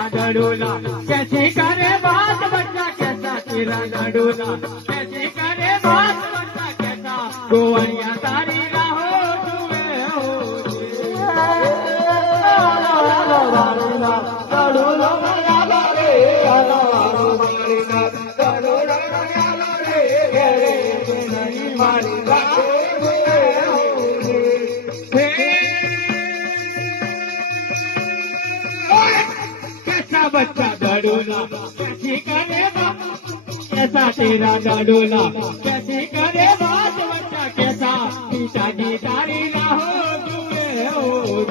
कैसा डडोला, कैसे करे बात बच्चा कैसा तेरा डडोला, कैसे करे बात बच्चा कैसा गोवैया तारी राहो जुए हो कैसा बच्चा डडोला, कैसे करे बात कैसा तेरा डडोला, कैसे करे बात बच्चा कैसा गीता की तारी राहो जुए हो